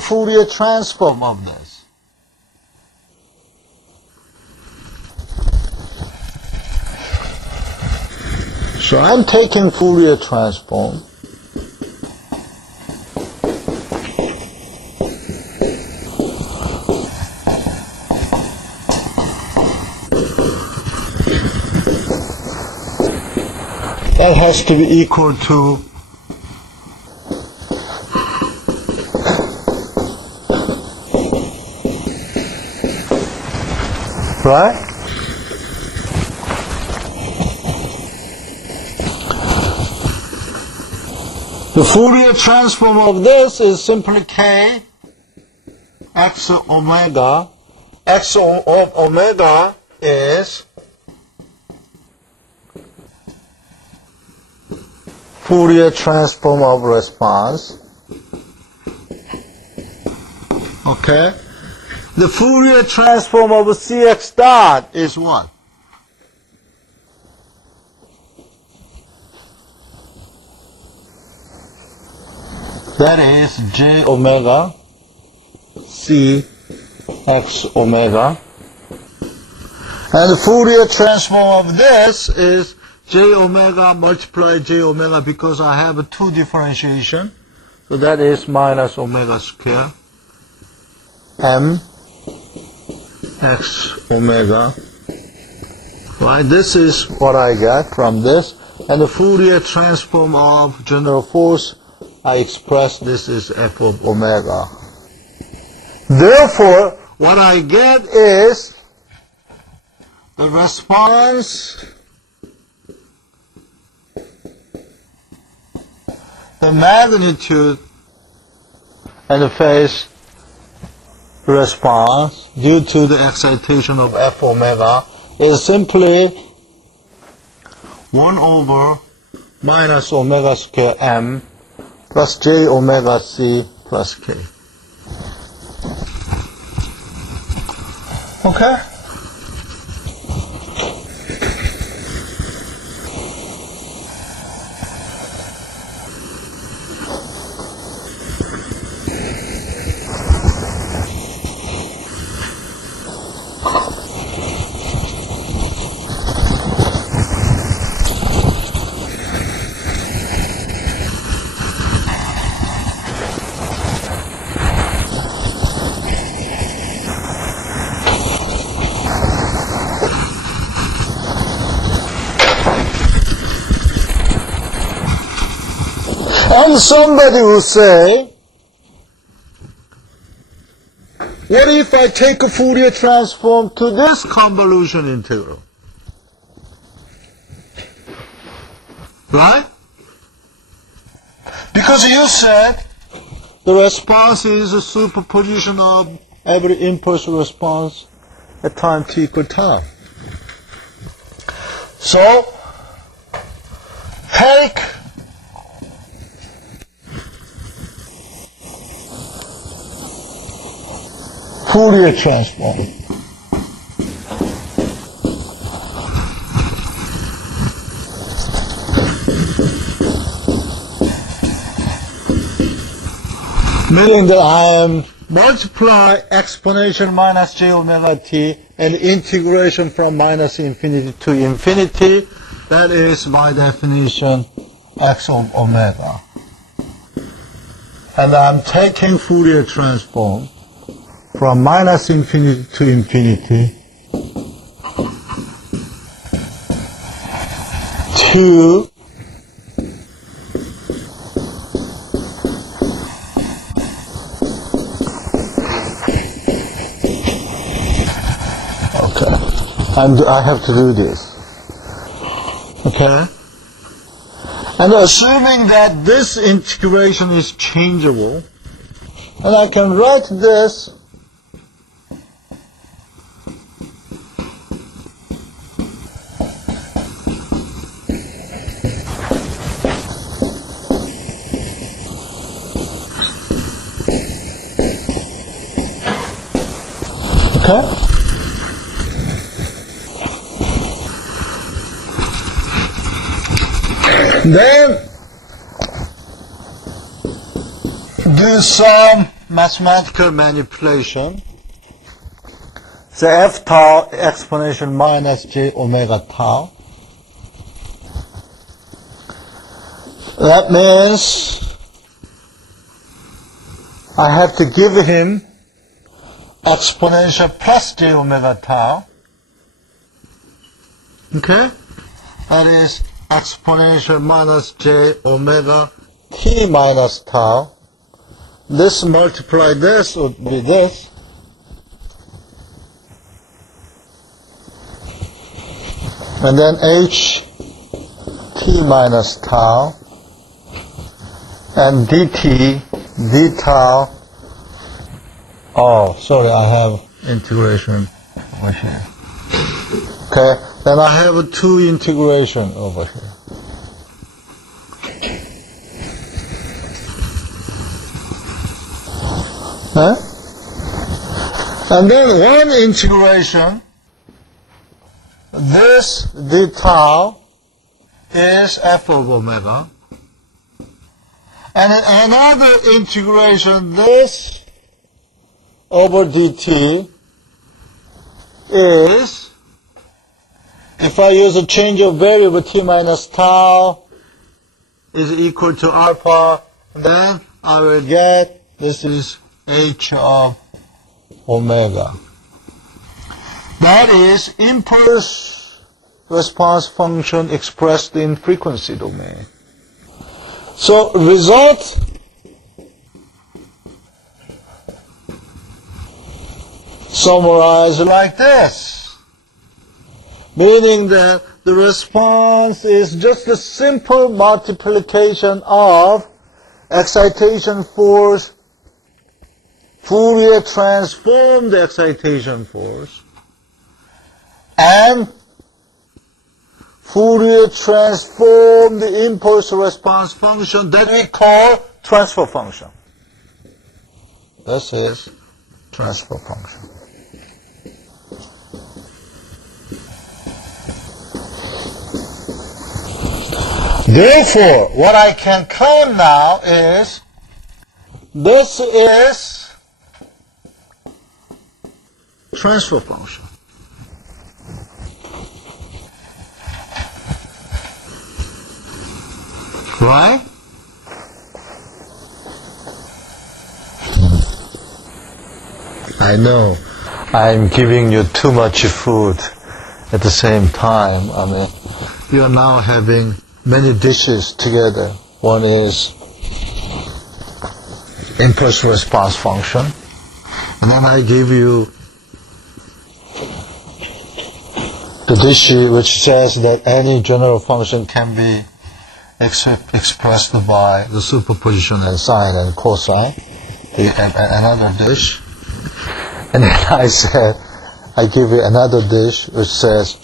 Fourier transform of this. So I'm taking Fourier transform. That has to be equal to right? The Fourier transform of this is simply k x omega. X of omega is Fourier transform of response. Okay? The Fourier transform of Cx dot is what? That is j omega C x omega. And the Fourier transform of this is j omega multiply j omega because I have a two differentiation. So that is minus omega square m x omega. Right? This is what I get from this. And the Fourier transform of general force, I express this is f of omega. Therefore, what I get is the response, the magnitude, and the phase response due to the excitation of f omega is simply 1 over minus omega square m plus j omega c plus k. Okay? And somebody will say, what if I take a Fourier transform to this convolution integral? Right? Because you said the response is a superposition of every impulse response at time t equal tau. So, take Fourier transform. Meaning that I am multiply exponential minus j omega t and integration from minus infinity to infinity. That is by definition x of omega. And I'm taking Fourier transform from minus infinity to infinity to and I have to do this. Okay? And assuming that this integration is changeable, and I can write this okay? Then do some mathematical manipulation. So f tau exponential minus j omega tau. That means I have to give him exponential plus j omega tau. Okay? That is exponential minus j omega t minus tau. This multiply this would be this. And then h t minus tau. And dt, d tau. Oh, sorry, I have integration over here. Okay, then I have two integration over here. Huh? And then one integration, this d tau is f of omega. And another integration, this over dt is, if I use a change of variable t minus tau is equal to alpha, then I will get this is h of omega. That is impulse response function expressed in frequency domain. So result summarized like this, meaning that the response is just a simple multiplication of excitation force, Fourier transform the excitation force, and Fourier transform the impulse response function that we call transfer function. This is transfer function. Therefore, what I can claim now is this is transfer function. Right? I know I'm giving you too much food at the same time. I mean, you are now having many dishes together. One is impulse response function, and then I give you the dish which says that any general function can be expressed by the superposition and sine and cosine, another dish. And then I said, I give you another dish which says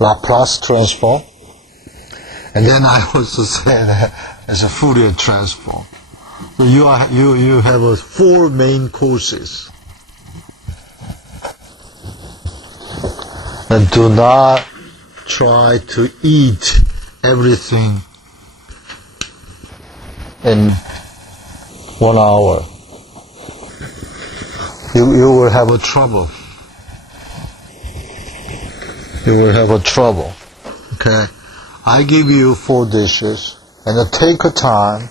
Laplace transform. And then I also say that it's a Fourier transform. So you have four main courses. And do not try to eat everything in 1 hour. You will have a trouble. You will have a trouble. Okay? I give you 4 dishes, and you take a time,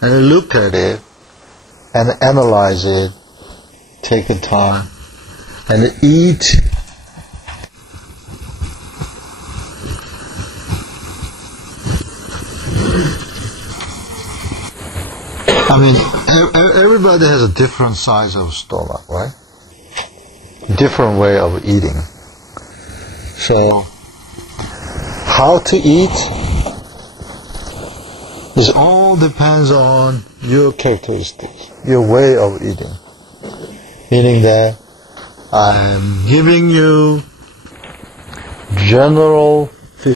and you look at it, and analyze it, take a time, and eat. I mean, everybody has a different size of stomach, right? Different way of eating. So, how to eat? This all depends on your characteristics, your way of eating. Meaning that I'm giving you general